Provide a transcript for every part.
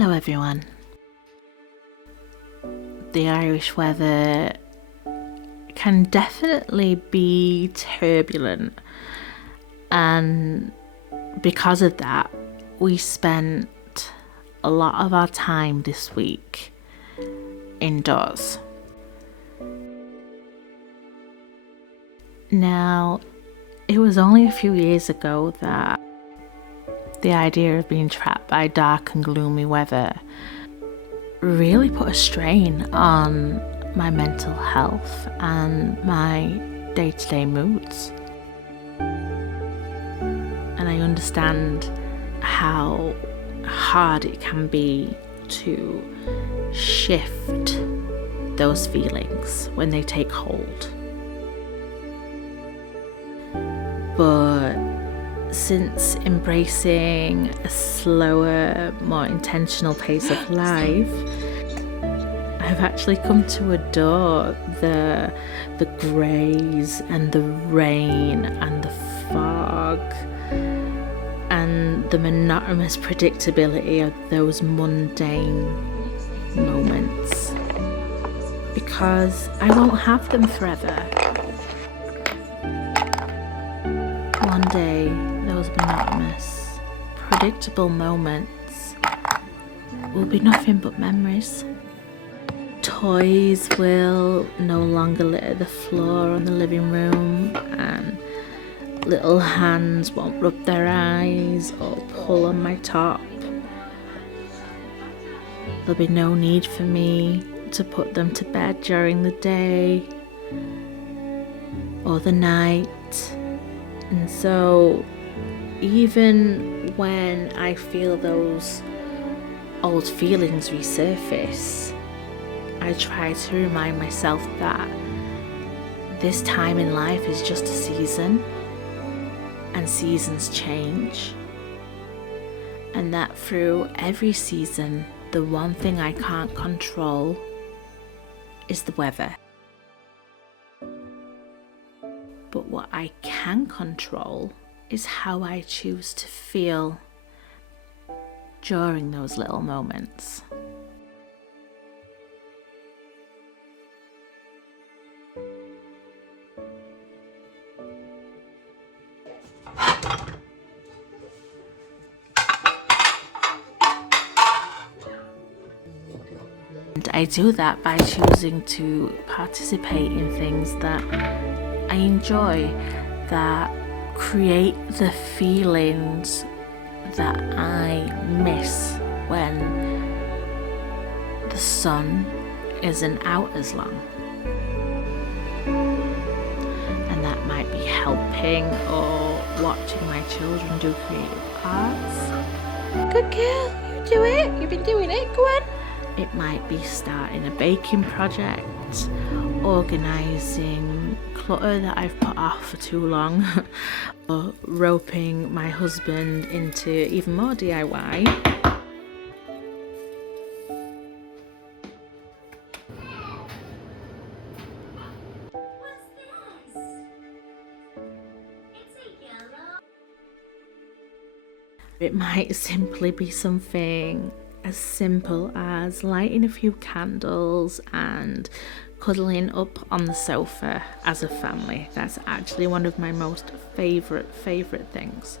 Hello everyone. The Irish weather can definitely be turbulent, and because of that we spent a lot of our time this week indoors. Now, it was only a few years ago that the idea of being trapped by dark and gloomy weather really put a strain on my mental health and my day-to-day moods. And I understand how hard it can be to shift those feelings when they take hold. But since embracing a slower, more intentional pace of life, I've actually come to adore the greys and the rain and the fog and the monotonous predictability of those mundane moments, because I won't have them forever. One day, those monotonous, predictable moments will be nothing but memories. Toys will no longer litter the floor on the living room, and little hands won't rub their eyes or pull on my top. There'll be no need for me to put them to bed during the day or the night. And so, even when I feel those old feelings resurface, I try to remind myself that this time in life is just a season, and seasons change, and that through every season, the one thing I can't control is the weather. But what I can control is how I choose to feel during those little moments. And I do that by choosing to participate in things that I enjoy, that create the feelings that I miss when the sun isn't out as long. And that might be helping or watching my children do creative arts. Good girl, you do it, you've been doing it, go on. It might be starting a baking project, organising clutter that I've put off for too long, or roping my husband into even more DIY. It might simply be something as simple as lighting a few candles and cuddling up on the sofa as a family. That's actually one of my most favourite things.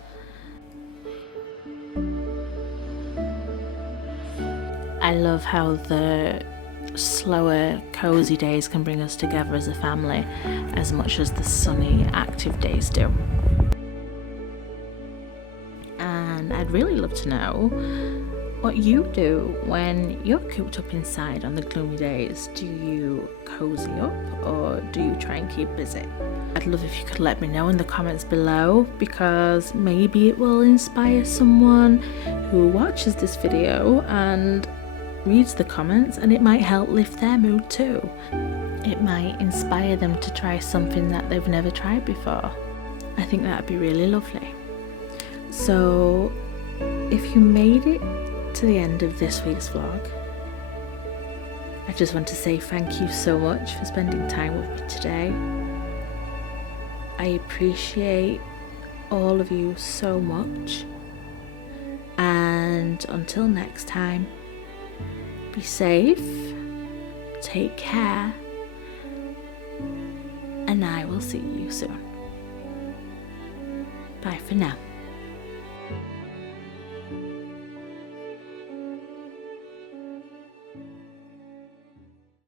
I love how the slower, cosy days can bring us together as a family as much as the sunny, active days do. And I'd really love to know what you do when you're cooped up inside on the gloomy days. Do you cozy up or do you try and keep busy? I'd love if you could let me know in the comments below, because maybe it will inspire someone who watches this video and reads the comments, and it might help lift their mood too. It might inspire them to try something that they've never tried before. I think that'd be really lovely. So if you made it to the end of this week's vlog, I just want to say thank you so much for spending time with me today. I appreciate all of you so much, and until next time, Be safe, take care, and I will see you soon. Bye for now.